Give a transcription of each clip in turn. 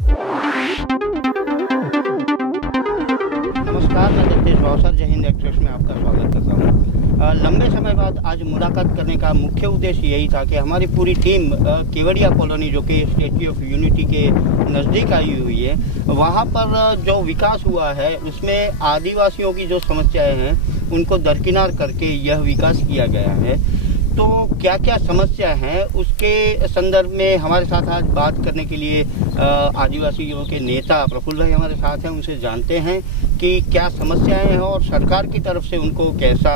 नमस्कार, मैं जगदीश बौसर जय हिंद एक्सप्रेस में आपका स्वागत करता हूँ। लंबे समय बाद आज मुलाकात करने का मुख्य उद्देश्य यही था कि हमारी पूरी टीम केवड़िया कॉलोनी जो कि स्टैच्यू ऑफ यूनिटी के नज़दीक आई हुई है, वहाँ पर जो विकास हुआ है उसमें आदिवासियों की जो समस्याएं हैं उनको दरकिनार करके यह विकास किया गया है। तो क्या क्या समस्या हैं उसके संदर्भ में हमारे साथ आज बात करने के लिए आदिवासियों के नेता प्रफुल्ल भाई हमारे साथ हैं। उनसे जानते हैं कि क्या समस्याएं हैं और सरकार की तरफ से उनको कैसा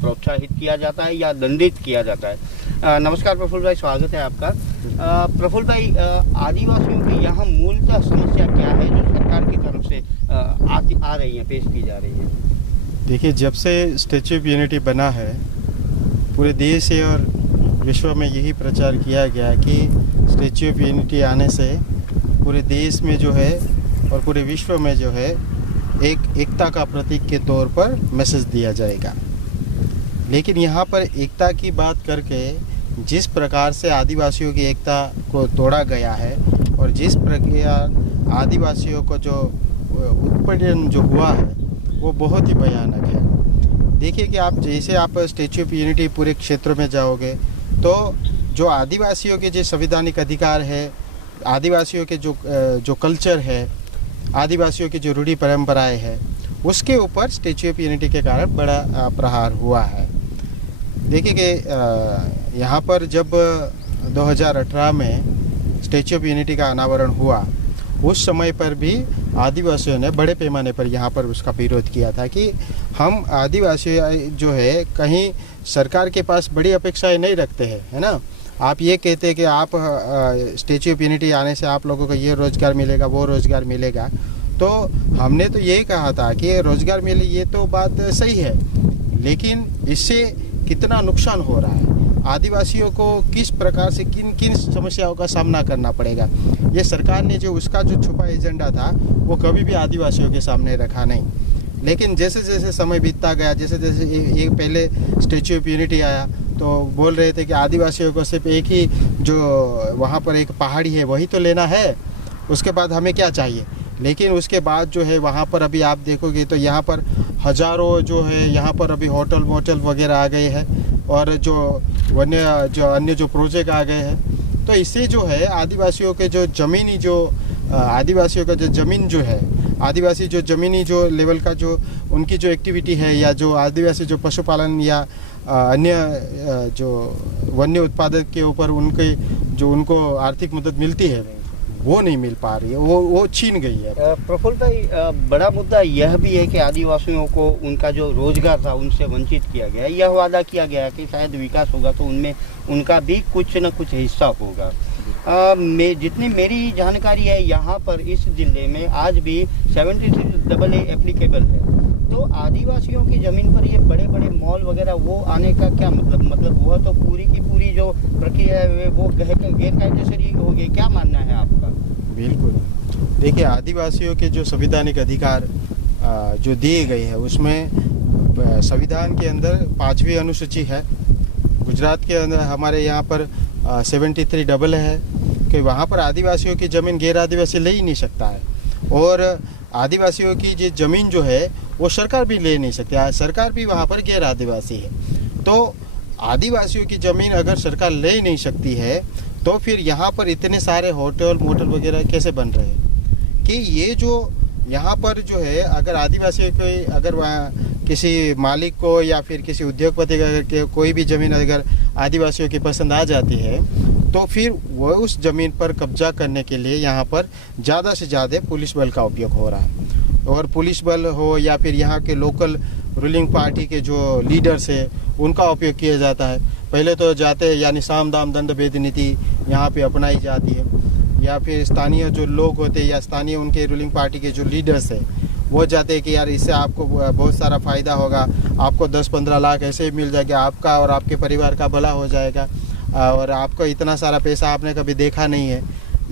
प्रोत्साहित किया जाता है या दंडित किया जाता है। नमस्कार प्रफुल्ल भाई, स्वागत है आपका। प्रफुल्ल भाई, आदिवासियों की यहाँ मूलतः समस्या क्या है जो सरकार की तरफ से आ रही है, पेश की जा रही है? देखिए, जब से स्टैच्यू ऑफ यूनिटी बना है पूरे देश से और विश्व में यही प्रचार किया गया कि स्टैच्यू ऑफ यूनिटी आने से पूरे देश में जो है और पूरे विश्व में जो है एक एकता का प्रतीक के तौर पर मैसेज दिया जाएगा। लेकिन यहाँ पर एकता की बात करके जिस प्रकार से आदिवासियों की एकता को तोड़ा गया है और जिस प्रकार आदिवासियों को जो उत्पीड़न जो हुआ है वो बहुत ही भयानक है। देखिए कि आप जैसे आप स्टैच्यू ऑफ यूनिटी पूरे क्षेत्र में जाओगे तो जो आदिवासियों के जो संवैधानिक अधिकार है, आदिवासियों के जो कल्चर है, आदिवासियों की जो रूढ़ी परंपराएं हैं, उसके ऊपर स्टैच्यू ऑफ यूनिटी के कारण बड़ा प्रहार हुआ है। देखिए कि यहाँ पर जब 2018 में स्टैच्यू ऑफ यूनिटी का अनावरण हुआ उस समय पर भी आदिवासियों ने बड़े पैमाने पर यहाँ पर उसका विरोध किया था कि हम आदिवासी जो है कहीं सरकार के पास बड़ी अपेक्षाएं नहीं रखते हैं, है ना। आप ये कहते हैं कि आप स्टैच्यू ऑफ यूनिटी आने से आप लोगों को ये रोज़गार मिलेगा, वो रोज़गार मिलेगा। तो हमने तो यही कहा था कि रोज़गार मिले, ये तो बात सही है, लेकिन इससे कितना नुकसान हो रहा है, आदिवासियों को किस प्रकार से किन किन समस्याओं का सामना करना पड़ेगा, ये सरकार ने जो उसका जो छुपा एजेंडा था वो कभी भी आदिवासियों के सामने रखा नहीं। लेकिन जैसे जैसे समय बीतता गया, जैसे जैसे एक पहले स्टैच्यू ऑफ यूनिटी आया तो बोल रहे थे कि आदिवासियों को सिर्फ एक ही जो वहाँ पर एक पहाड़ी है वही तो लेना है, उसके बाद हमें क्या चाहिए। लेकिन उसके बाद जो है वहाँ पर अभी आप देखोगे तो यहाँ पर हज़ारों जो है यहाँ पर अभी होटल वोटल वगैरह आ गए हैं और जो अन्य जो प्रोजेक्ट आ गए हैं। तो इससे जो है आदिवासियों के जो ज़मीनी जो आदिवासियों का जो ज़मीन जो है, आदिवासी जो ज़मीनी जो लेवल का जो उनकी जो एक्टिविटी है या जो आदिवासी जो पशुपालन या अन्य जो वन्य उत्पादक के ऊपर उनके जो उनको आर्थिक मदद मिलती है वो नहीं मिल पा रही है, वो छीन गई है। प्रफुल्ल भाई, बड़ा मुद्दा यह भी है कि आदिवासियों को उनका जो रोजगार था उनसे वंचित किया गया। यह वादा किया गया कि शायद विकास होगा तो उनमें उनका भी कुछ न कुछ हिस्सा होगा। जितनी मेरी जानकारी है यहाँ पर इस जिले में आज भी 73AA एप्लीकेबल है। तो आदिवासियों की ज़मीन पर ये बड़े बड़े मॉल वगैरह वो आने का क्या मतलब वह तो पूरी की पूरी जो प्रक्रिया है वो गैरकायदेसरी होगी, क्या मानना है आपका? बिल्कुल, देखिए आदिवासियों के जो संवैधानिक अधिकार जो दिए गए हैं उसमें संविधान के अंदर 5वीं अनुसूची है। गुजरात के अंदर हमारे यहाँ पर 73AA है कि वहाँ पर आदिवासियों की ज़मीन गैर आदिवासी ले ही नहीं सकता है, और आदिवासियों की जो ज़मीन जो है वो सरकार भी ले नहीं सकती है, सरकार भी वहाँ पर गैर आदिवासी है। तो आदिवासियों की ज़मीन अगर सरकार ले ही नहीं सकती है तो फिर यहाँ पर इतने सारे होटल मोटल वगैरह कैसे बन रहे हैं कि ये जो यहाँ पर जो है अगर आदिवासियों को अगर वहाँ किसी मालिक को या फिर किसी उद्योगपति का कोई भी ज़मीन अगर आदिवासियों की पसंद आ जाती है तो फिर वो उस ज़मीन पर कब्जा करने के लिए यहाँ पर ज़्यादा से ज़्यादा पुलिस बल का उपयोग हो रहा है। और पुलिस बल हो या फिर यहाँ के लोकल रूलिंग पार्टी के जो लीडर्स है उनका उपयोग किया जाता है। पहले तो जाते यानी साम दाम दंड भेद नीति यहाँ पे अपनाई जाती है, या फिर स्थानीय जो लोग होते हैं या स्थानीय उनके रूलिंग पार्टी के जो लीडर्स है वो जाते हैं कि यार इससे आपको बहुत सारा फ़ायदा होगा, आपको 10-15 लाख ऐसे ही मिल जाएगा, आपका और आपके परिवार का भला हो जाएगा और आपको इतना सारा पैसा आपने कभी देखा नहीं है।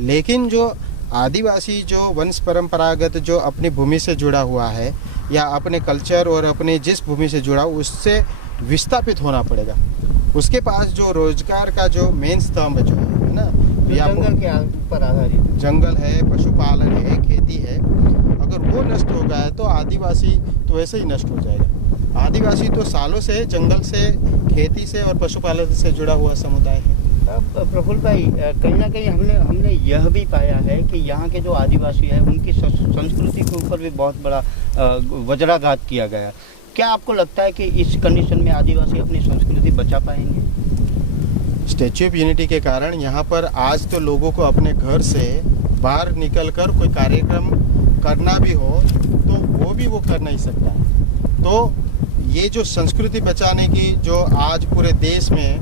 लेकिन जो आदिवासी जो वंश परंपरागत जो अपनी भूमि से जुड़ा हुआ है या अपने कल्चर और अपने जिस भूमि से जुड़ा उससे विस्थापित होना पड़ेगा। उसके पास जो रोजगार का जो मेन स्तंभ जो है ना, या जंगल के ऊपर आधारित जंगल है, पशुपालन है, खेती है, अगर वो नष्ट हो गया तो आदिवासी तो वैसे ही नष्ट हो जाएगा। आदिवासी तो सालों से जंगल से, खेती से और पशुपालन से जुड़ा हुआ समुदाय है। अब प्रफुल्ल भाई, कहीं ना कहीं हमने यह भी पाया है कि यहाँ के जो आदिवासी है उनकी संस्कृति के ऊपर भी बहुत बड़ा वज्राघात किया गया। क्या आपको लगता है कि इस कंडीशन में आदिवासी अपनी संस्कृति बचा पाएंगे? स्टैच्यू ऑफ यूनिटी के कारण यहाँ पर आज तो लोगों को अपने घर से बाहर निकलकर कोई कार्यक्रम करना भी हो तो वो भी वो कर नहीं सकता। तो ये जो संस्कृति बचाने की जो आज पूरे देश में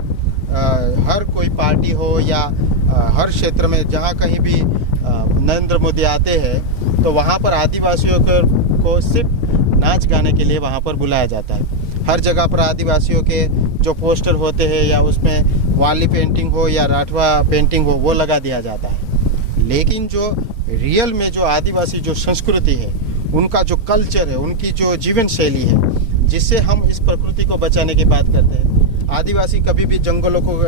हर कोई पार्टी हो या हर क्षेत्र में जहाँ कहीं भी नरेंद्र मोदी आते हैं तो वहाँ पर आदिवासियों को सिर्फ नाच गाने के लिए वहाँ पर बुलाया जाता है। हर जगह पर आदिवासियों के जो पोस्टर होते हैं या उसमें वाली पेंटिंग हो या राठवा पेंटिंग हो वो लगा दिया जाता है। लेकिन जो रियल में जो आदिवासी जो संस्कृति है, उनका जो कल्चर है, उनकी जो जीवन शैली है, जिससे हम इस प्रकृति को बचाने की बात करते हैं। आदिवासी कभी भी जंगलों को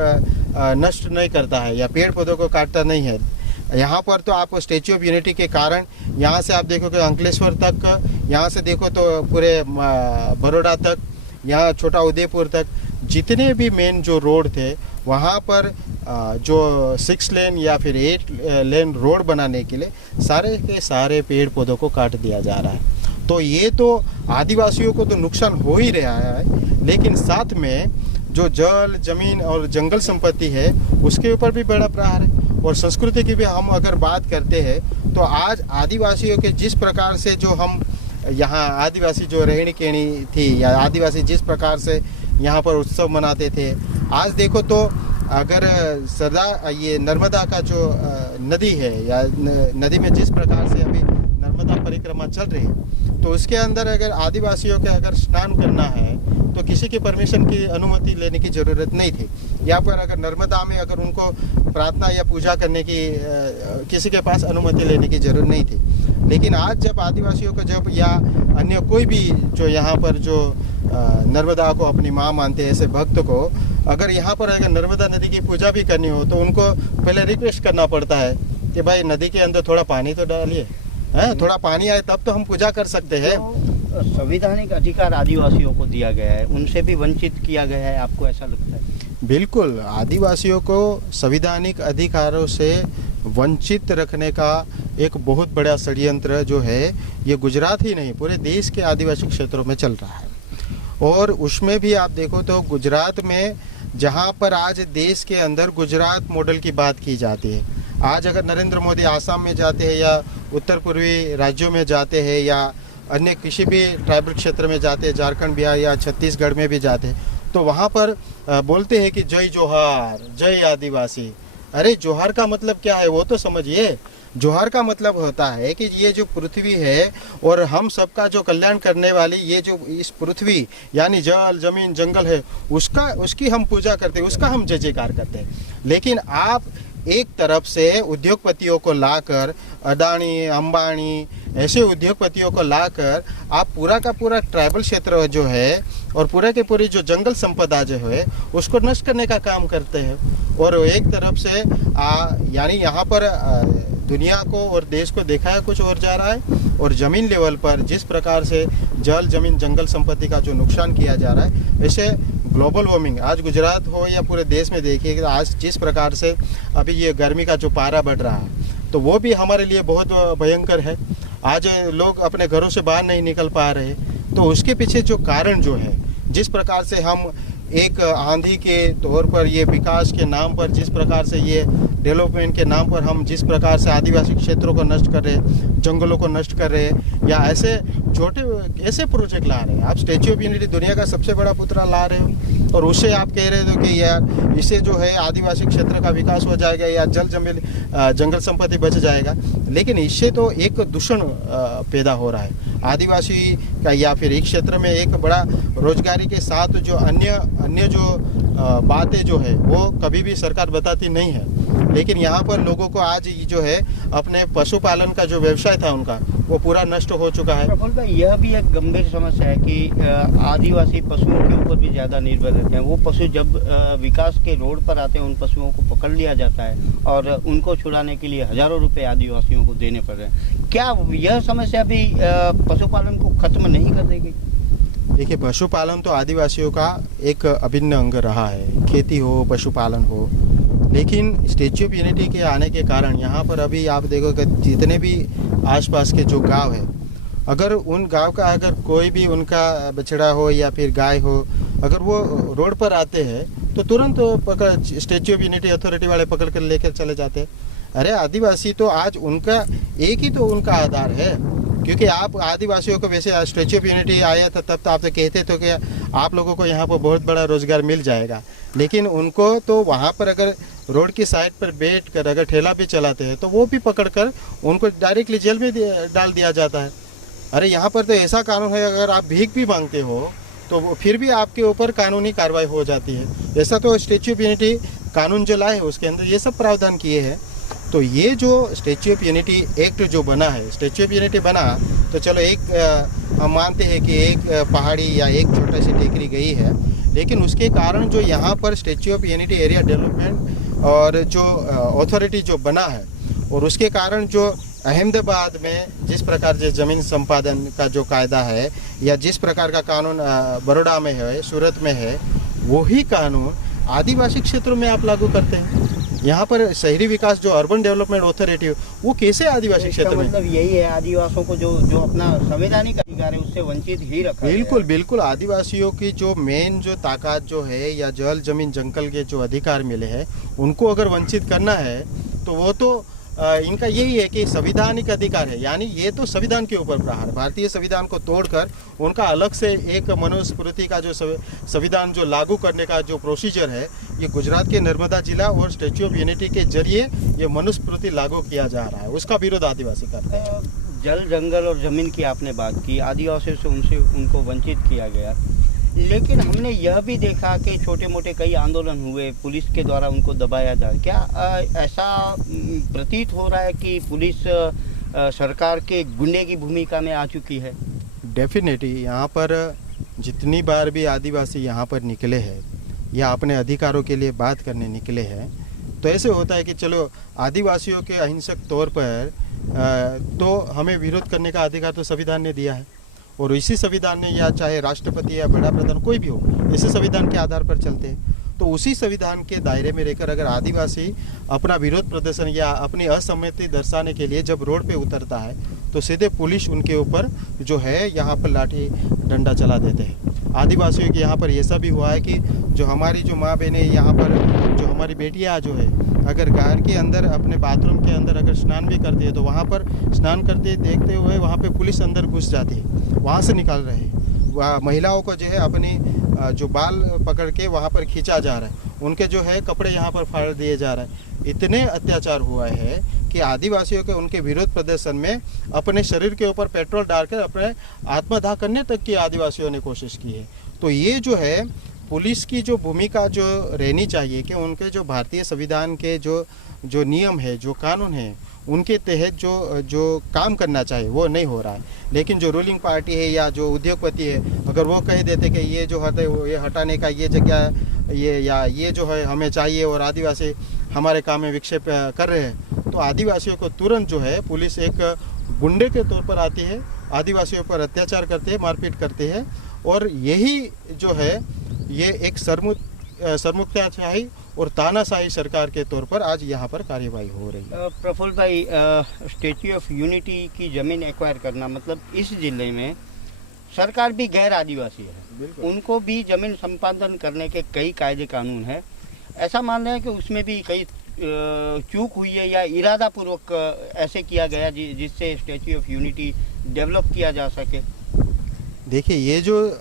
नष्ट नहीं करता है या पेड़ पौधों को काटता नहीं है। यहाँ पर तो आप स्टैच्यू ऑफ यूनिटी के कारण यहाँ से आप देखोगे अंकलेश्वर तक, यहाँ से देखो तो पूरे बड़ौदा तक, यहाँ छोटा उदयपुर तक, जितने भी मेन जो रोड थे वहाँ पर जो 6 लेन या फिर 8 लेन रोड बनाने के लिए सारे के सारे पेड़ पौधों को काट दिया जा रहा है। तो ये तो आदिवासियों को तो नुकसान हो ही रहा है, लेकिन साथ में जो जल, जमीन और जंगल संपत्ति है उसके ऊपर भी बड़ा प्रहार है। और संस्कृति की भी हम अगर बात करते हैं तो आज आदिवासियों के जिस प्रकार से जो हम यहाँ आदिवासी जो रहनी कहनी थी या आदिवासी जिस प्रकार से यहाँ पर उत्सव मनाते थे, आज देखो तो अगर ये नर्मदा का जो नदी है या नदी में जिस प्रकार से अभी नर्मदा परिक्रमा चल रही है तो उसके अंदर अगर आदिवासियों के अगर स्नान करना है तो किसी की परमिशन की अनुमति लेने की ज़रूरत नहीं थी। या पर अगर नर्मदा में अगर उनको प्रार्थना या पूजा करने की किसी के पास अनुमति लेने की ज़रूरत नहीं थी। लेकिन आज जब आदिवासियों को जब या अन्य कोई भी जो यहाँ पर जो नर्मदा को अपनी माँ मानते हैं ऐसे भक्त को अगर यहाँ पर अगर नर्मदा नदी की पूजा भी करनी हो तो उनको पहले रिक्वेस्ट करना पड़ता है कि भाई नदी के अंदर थोड़ा पानी तो डालिए, थोड़ा पानी आए तब तो हम पूजा कर सकते हैं। तो संवैधानिक अधिकार आदिवासियों को दिया गया है, उनसे भी वंचित किया गया है, आपको ऐसा लगता है? बिल्कुल, आदिवासियों को संवैधानिक अधिकारों से वंचित रखने का एक बहुत बड़ा षड्यंत्र जो है ये गुजरात ही नहीं पूरे देश के आदिवासी क्षेत्रों में चल रहा है। और उसमें भी आप देखो तो गुजरात में जहाँ पर आज देश के अंदर गुजरात मॉडल की बात की जाती है, आज अगर नरेंद्र मोदी आसाम में जाते हैं या उत्तर पूर्वी राज्यों में जाते हैं या अन्य किसी भी ट्राइबल क्षेत्र में जाते हैं, झारखंड, बिहार या छत्तीसगढ़ में भी जाते हैं तो वहाँ पर बोलते हैं कि जय जोहार, जय आदिवासी। अरे जोहार का मतलब क्या है वो तो समझिए। जोहार का मतलब होता है कि ये जो पृथ्वी है और हम सबका जो कल्याण करने वाली ये जो इस पृथ्वी यानी जल, जमीन, जंगल है उसकी हम पूजा करते हैं, उसका हम जय जयकार करते हैं। लेकिन आप एक तरफ से उद्योगपतियों को लाकर, अडानी, अंबानी ऐसे उद्योगपतियों को लाकर आप पूरा का पूरा ट्राइबल क्षेत्र जो है और पूरा के पूरी जो जंगल संपदा जो है उसको नष्ट करने का काम करते हैं। और एक तरफ से यानी यहाँ पर दुनिया को और देश को दिखाया कुछ और जा रहा है और ज़मीन लेवल पर जिस प्रकार से जल, जमीन, जंगल संपत्ति का जो नुकसान किया जा रहा है, वैसे ग्लोबल वार्मिंग आज गुजरात हो या पूरे देश में देखिए कि आज जिस प्रकार से अभी ये गर्मी का जो पारा बढ़ रहा है तो वो भी हमारे लिए बहुत भयंकर है। आज लोग अपने घरों से बाहर नहीं निकल पा रहे, तो उसके पीछे जो कारण जो है, जिस प्रकार से हम एक आंधी के तौर पर ये विकास के नाम पर जिस प्रकार से ये डेवलपमेंट के नाम पर हम जिस प्रकार से आदिवासी क्षेत्रों को नष्ट कर रहे हैं, जंगलों को नष्ट कर रहे हैं या ऐसे ऐसे प्रोजेक्ट ला रहे हैं। आप स्टैच्यू ऑफ यूनिटी दुनिया का सबसे बड़ा पुतला ला रहे हो और उससे आप कह रहे हो कि यार इससे जो है आदिवासी क्षेत्र का विकास हो जाएगा या जल जमीन जंगल संपत्ति बच जाएगा, लेकिन इससे तो एक दूषण पैदा हो रहा है आदिवासी का या फिर एक क्षेत्र में एक बड़ा रोजगारी के साथ जो अन्य जो बातें जो है वो कभी भी सरकार बताती नहीं है। लेकिन यहाँ पर लोगों को आज जो है अपने पशुपालन का जो व्यवसाय था उनका वो पूरा नष्ट हो चुका है। प्रफुल्ल भाई, यह भी एक गंभीर समस्या है कि आदिवासी पशुओं के ऊपर भी ज़्यादा निर्भर रहते हैं। वो पशु जब विकास के रोड पर आते हैं, उन पशुओं को पकड़ लिया जाता है और उनको छुड़ाने के लिए हजारों रुपए आदिवासियों को देने पड़ रहे हैं। क्या यह समस्या भी पशुपालन को खत्म नहीं कर देगी? देखिए, पशुपालन तो आदिवासियों का एक अभिन्न अंग रहा है, खेती हो, पशुपालन हो। लेकिन स्टैच्यू ऑफ यूनिटी के आने के कारण यहाँ पर अभी आप देखोगे जितने भी आसपास के जो गांव है, अगर उन गांव का अगर कोई भी उनका बछड़ा हो या फिर गाय हो, अगर वो रोड पर आते हैं तो तुरंत पकड़ स्टैच्यू ऑफ यूनिटी अथॉरिटी वाले पकड़ कर लेकर चले जाते हैं। अरे आदिवासी तो आज उनका एक ही तो उनका आधार है, क्योंकि आप आदिवासियों को वैसे स्टैच्यू ऑफ यूनिटी आया था तब तो आप तो कहते थे कि आप लोगों को यहाँ पर बहुत बड़ा रोजगार मिल जाएगा। लेकिन उनको तो वहाँ पर अगर रोड की साइड पर बैठ कर अगर ठेला भी चलाते हैं तो वो भी पकड़कर उनको डायरेक्टली जेल में डाल दिया जाता है। अरे यहाँ पर तो ऐसा कानून है, अगर आप भीख भी मांगते हो तो फिर भी आपके ऊपर कानूनी कार्रवाई हो जाती है। ऐसा तो स्टैच्यू ऑफ यूनिटी कानून जो लाए उसके अंदर ये सब प्रावधान किए हैं। तो ये जो स्टैच्यू ऑफ यूनिटी एक्ट जो बना है, स्टैच्यू ऑफ यूनिटी बना तो चलो एक हम मानते हैं कि एक पहाड़ी या एक छोटा सी टेकरी गई है, लेकिन उसके कारण जो यहाँ पर statue of unity area development और जो अथॉरिटी जो बना है, और उसके कारण जो अहमदाबाद में जिस प्रकार से ज़मीन संपादन का जो कायदा है या जिस प्रकार का कानून बड़ौदा में है, सूरत में है, वही कानून आदिवासी क्षेत्रों में आप लागू करते हैं। यहाँ पर शहरी विकास जो अर्बन डेवलपमेंट अथॉरिटी वो कैसे आदिवासी क्षेत्र में, मतलब यही है, आदिवासियों को जो अपना संवैधानिक अधिकार है उससे वंचित ही रखा है। बिल्कुल बिल्कुल, आदिवासियों की जो मेन जो ताकत जो है या जल जमीन जंगल के जो अधिकार मिले हैं उनको अगर वंचित करना है तो वो तो इनका यही है कि संवैधानिक अधिकार है, यानी ये तो संविधान के ऊपर प्रहार, भारतीय संविधान को तोड़कर उनका अलग से एक मनुस्मृति का जो संविधान जो लागू करने का जो प्रोसीजर है, ये गुजरात के नर्मदा जिला और स्टैच्यू ऑफ यूनिटी के जरिए ये मनुस्मृति लागू किया जा रहा है, उसका विरोध आदिवासी करते हैं। जल जंगल और जमीन की आपने बात की, आदिवासियों से उनको वंचित किया गया, लेकिन हमने यह भी देखा कि छोटे मोटे कई आंदोलन हुए, पुलिस के द्वारा उनको दबाया जा। क्या ऐसा प्रतीत हो रहा है कि पुलिस सरकार के गुंडे की भूमिका में आ चुकी है? डेफिनेटली यहाँ पर जितनी बार भी आदिवासी यहाँ पर निकले हैं या अपने अधिकारों के लिए बात करने निकले हैं, तो ऐसे होता है कि चलो आदिवासियों के अहिंसक तौर पर तो हमें विरोध करने का अधिकार तो संविधान ने दिया है, और इसी संविधान ने, या चाहे राष्ट्रपति या बड़ा प्रधान कोई भी हो, इसी संविधान के आधार पर चलते हैं। तो उसी संविधान के दायरे में रहकर अगर आदिवासी अपना विरोध प्रदर्शन या अपनी असहमति दर्शाने के लिए जब रोड पे उतरता है तो सीधे पुलिस उनके ऊपर जो है यहाँ पर लाठी डंडा चला देते हैं। आदिवासियों के यहाँ पर ऐसा भी हुआ है कि जो हमारी जो माँ बहनें यहाँ पर, जो हमारी बेटियाँ जो है, अगर घर के अंदर अपने बाथरूम के अंदर अगर स्नान भी करती है तो वहाँ पर स्नान करते देखते हुए वहाँ पे पुलिस अंदर घुस जाती है, वहाँ से निकाल रहे हैं। वह महिलाओं को जो है अपनी जो बाल पकड़ के वहाँ पर खींचा जा रहा है, उनके जो है कपड़े यहाँ पर फाड़ दिए जा रहे हैं। इतने अत्याचार हुआ है कि आदिवासियों के उनके विरोध प्रदर्शन में अपने शरीर के ऊपर पेट्रोल डालकर अपने आत्मदाह करने तक की आदिवासियों ने कोशिश की है। तो ये जो है पुलिस की जो भूमिका जो रहनी चाहिए कि उनके जो भारतीय संविधान के जो नियम है, जो कानून है, उनके तहत जो काम करना चाहिए वो नहीं हो रहा है। लेकिन जो रूलिंग पार्टी है या जो उद्योगपति है, अगर वो कह देते कि ये जो ये हटाने का ये जगह ये जो है हमें चाहिए और आदिवासी हमारे काम में विक्षेप कर रहे हैं, तो आदिवासियों को तुरंत जो है पुलिस एक गुंडे के तौर पर आती है, आदिवासियों पर अत्याचार करते हैं, मारपीट करते हैं। और यही जो है ये एक सरमुखत्यारशाही और तानाशाही सरकार के तौर पर आज यहाँ पर कार्यवाही हो रही है। प्रफुल्ल भाई, स्टैच्यू ऑफ यूनिटी की ज़मीन एक्वायर करना मतलब इस जिले में सरकार भी गैर आदिवासी है, उनको भी ज़मीन संपादन करने के कई कायदे कानून हैं। ऐसा मान रहे हैं कि उसमें भी कई चूक हुई है या इरादापूर्वक ऐसे किया गया जिससे स्टैच्यू ऑफ यूनिटी डेवलप किया जा सके? देखिए, ये जो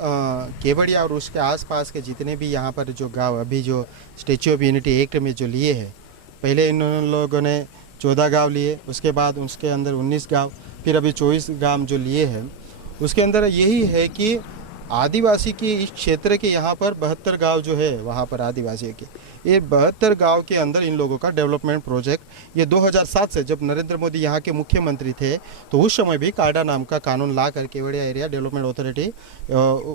केवड़िया और उसके आसपास के जितने भी यहाँ पर जो गांव अभी जो स्टैच्यू ऑफ यूनिटी एक्ट में जो लिए हैं, पहले इन लोगों ने 14 गांव लिए, उसके बाद उसके अंदर 19 गांव, फिर अभी 24 गांव जो लिए हैं, उसके अंदर यही है कि आदिवासी के इस क्षेत्र के यहाँ पर 72 गांव जो है वहाँ पर आदिवासियों के, ये 72 गांव के अंदर इन लोगों का डेवलपमेंट प्रोजेक्ट ये 2007 से, जब नरेंद्र मोदी यहाँ के मुख्यमंत्री थे तो उस समय भी काडा नाम का कानून ला कर Kevadia area development authority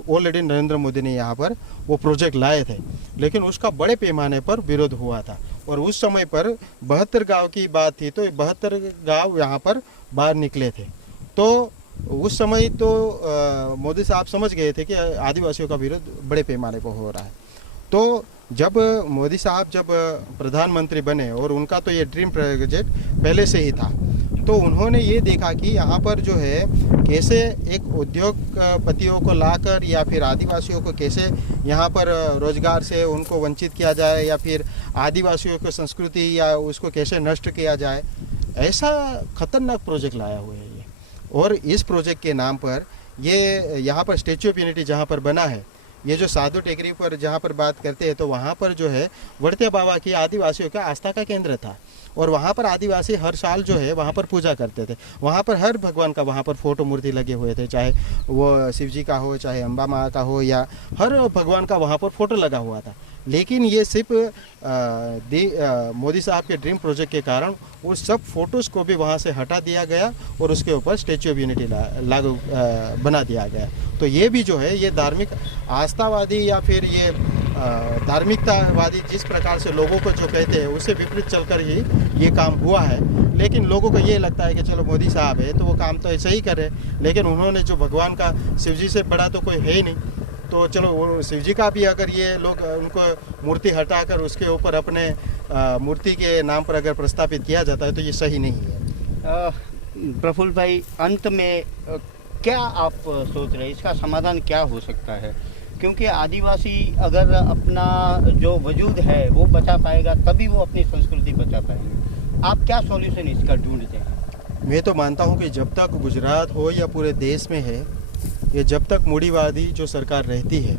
already Narendra Modi ने यहाँ पर वो प्रोजेक्ट लाए थे, लेकिन उसका बड़े पैमाने पर विरोध हुआ था। और उस समय पर 72 गाँव की बात थी, तो 72 गाँव यहाँ पर बाहर निकले थे। तो उस समय तो मोदी साहब समझ गए थे कि आदिवासियों का विरोध बड़े पैमाने पर हो रहा है। तो जब मोदी साहब जब प्रधानमंत्री बने और उनका तो ये ड्रीम प्रोजेक्ट पहले से ही था, तो उन्होंने ये देखा कि यहाँ पर जो है कैसे एक उद्योगपतियों को लाकर या फिर आदिवासियों को कैसे यहाँ पर रोजगार से उनको वंचित किया जाए या फिर आदिवासियों की संस्कृति या उसको कैसे नष्ट किया जाए, ऐसा खतरनाक प्रोजेक्ट लाया हुआ है ये। और इस प्रोजेक्ट के नाम पर ये यहाँ पर स्टैच्यू ऑफ यूनिटी जहाँ पर बना है, ये जो साधु टेकरी पर जहाँ पर बात करते हैं, तो वहाँ पर जो है वड़ते बाबा की आदिवासियों का आस्था का केंद्र था। और वहाँ पर आदिवासी हर साल जो है वहाँ पर पूजा करते थे। वहाँ पर हर भगवान का वहाँ पर फोटो मूर्ति लगे हुए थे, चाहे वो शिव जी का हो, चाहे अम्बा माँ का हो, या हर भगवान का वहाँ पर फोटो लगा हुआ था। लेकिन ये सिर्फ मोदी साहब के ड्रीम प्रोजेक्ट के कारण उस सब फोटोज़ को भी वहाँ से हटा दिया गया और उसके ऊपर स्टैच्यू ऑफ यूनिटी लागू बना दिया गया। तो ये भी जो है ये धार्मिक आस्थावादी या फिर ये धार्मिकतावादी जिस प्रकार से लोगों को जो कहते हैं उससे विपरीत चलकर ही ये काम हुआ है। लेकिन लोगों को ये लगता है कि चलो मोदी साहब है तो वो काम तो ऐसे ही करे, लेकिन उन्होंने जो भगवान का, शिव जी से बड़ा तो कोई है ही नहीं, तो चलो वो शिव जी का भी अगर ये लोग उनको मूर्ति हटाकर उसके ऊपर अपने मूर्ति के नाम पर अगर प्रस्तापित किया जाता है तो ये सही नहीं है। प्रफुल्ल भाई, अंत में क्या आप सोच रहे हैं, इसका समाधान क्या हो सकता है? क्योंकि आदिवासी अगर अपना जो वजूद है वो बचा पाएगा तभी वो अपनी संस्कृति बचा पाएंगे। आप क्या सॉल्यूशन इसका ढूंढते हैं? मैं तो मानता हूँ कि जब तक गुजरात हो या पूरे देश में है, ये जब तक मूढ़ीवादी जो सरकार रहती है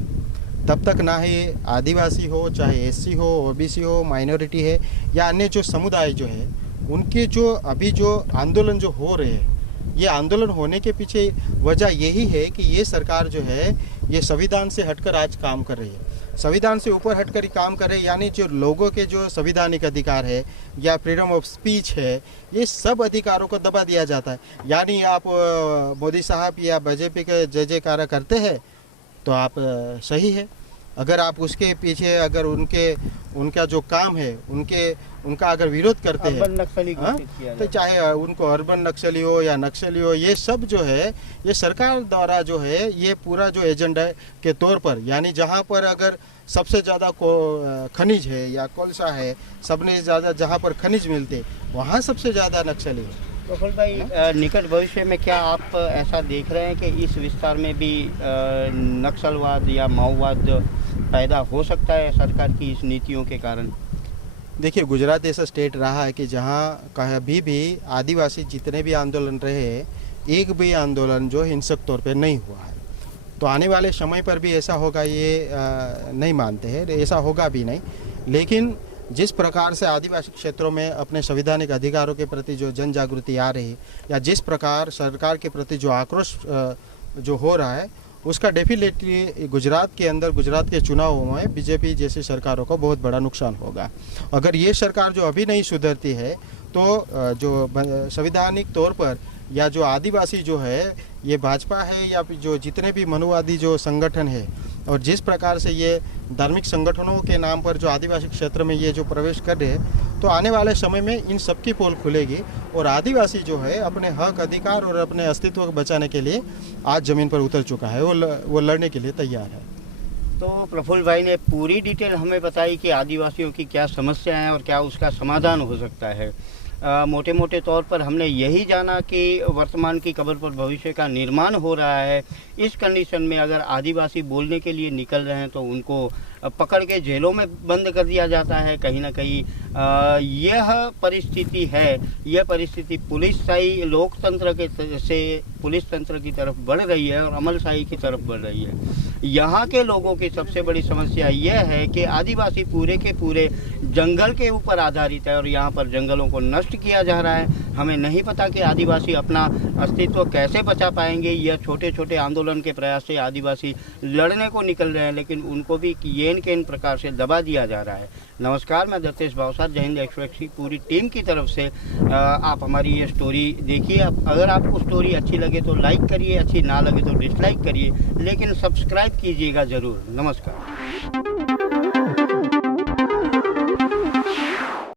तब तक ना ही आदिवासी हो, चाहे एससी हो, ओबीसी हो, माइनॉरिटी है या अन्य जो समुदाय जो है, उनके जो अभी जो आंदोलन जो हो रहे हैं, ये आंदोलन होने के पीछे वजह यही है कि ये सरकार जो है ये संविधान से हटकर आज काम कर रही है, संविधान से ऊपर हटकर ही काम कर रहे हैं। यानी जो लोगों के जो संवैधानिक अधिकार है या फ्रीडम ऑफ स्पीच है, ये सब अधिकारों को दबा दिया जाता है। यानी आप मोदी साहब या बीजेपी के जय जयकारा करते हैं तो आप सही है, अगर आप उसके पीछे अगर उनका जो काम है उनका अगर विरोध करते हैं, तो चाहे उनको अर्बन नक्सली हो या नक्सली हो, ये सब जो है ये सरकार द्वारा जो है ये पूरा जो एजेंडा के तौर पर, यानी जहाँ पर अगर सबसे ज़्यादा खनिज है या कोलसा है, सबने ज़्यादा जहाँ पर खनिज मिलते वहाँ सबसे ज़्यादा नक्सली है। प्रफुल्ल भाई, निकट भविष्य में क्या आप ऐसा देख रहे हैं कि इस विस्तार में भी नक्सलवाद या माओवाद पैदा हो सकता है सरकार की इस नीतियों के कारण? देखिए, गुजरात ऐसा स्टेट रहा है कि जहाँ कभी भी आदिवासी जितने भी आंदोलन रहे, एक भी आंदोलन जो हिंसक तौर पे नहीं हुआ है। तो आने वाले समय पर भी ऐसा होगा ये नहीं मानते हैं, ऐसा होगा भी नहीं। लेकिन जिस प्रकार से आदिवासी क्षेत्रों में अपने संवैधानिक अधिकारों के प्रति जो जन जागृति आ रही या जिस प्रकार सरकार के प्रति जो आक्रोश जो हो रहा है, उसका डेफिनेटली गुजरात के अंदर गुजरात के चुनावों में बीजेपी जैसी सरकारों को बहुत बड़ा नुकसान होगा। अगर ये सरकार जो अभी नहीं सुधरती है तो जो संवैधानिक तौर पर या जो आदिवासी जो है ये भाजपा है या जो जितने भी मनुवादी जो संगठन है और जिस प्रकार से ये धार्मिक संगठनों के नाम पर जो आदिवासी क्षेत्र में ये जो प्रवेश कर रहे हैं, तो आने वाले समय में इन सबकी पोल खुलेगी और आदिवासी जो है अपने हक अधिकार और अपने अस्तित्व को बचाने के लिए आज ज़मीन पर उतर चुका है, वो लड़ने के लिए तैयार है। तो प्रफुल्ल भाई ने पूरी डिटेल हमें बताई कि आदिवासियों की क्या समस्या है और क्या उसका समाधान हो सकता है। मोटे मोटे तौर पर हमने यही जाना कि वर्तमान की कब्र पर भविष्य का निर्माण हो रहा है। इस कंडीशन में अगर आदिवासी बोलने के लिए निकल रहे हैं तो उनको पकड़ के जेलों में बंद कर दिया जाता है, कहीं ना कहीं यह परिस्थिति है, यह परिस्थिति पुलिसशाही लोकतंत्र के से पुलिस तंत्र की तरफ बढ़ रही है और अमलशाही की तरफ बढ़ रही है। यहाँ के लोगों की सबसे बड़ी समस्या यह है कि आदिवासी पूरे के पूरे जंगल के ऊपर आधारित है और यहाँ पर जंगलों को नष्ट किया जा रहा है। हमें नहीं पता कि आदिवासी अपना अस्तित्व कैसे बचा पाएंगे। यह छोटे छोटे आंदोलन के प्रयास से आदिवासी लड़ने को निकल रहे हैं, लेकिन उनको भी येन केन प्रकार से दबा दिया जा रहा है। नमस्कार, मैं दत्तेश भावसार, जय हिंद एक्सप्रेस की पूरी टीम की तरफ से आप हमारी ये स्टोरी देखिए। अगर आपको स्टोरी अच्छी लगे तो लाइक करिए, अच्छी ना लगे तो डिसलाइक करिए, लेकिन सब्सक्राइब कीजिएगा ज़रूर। नमस्कार।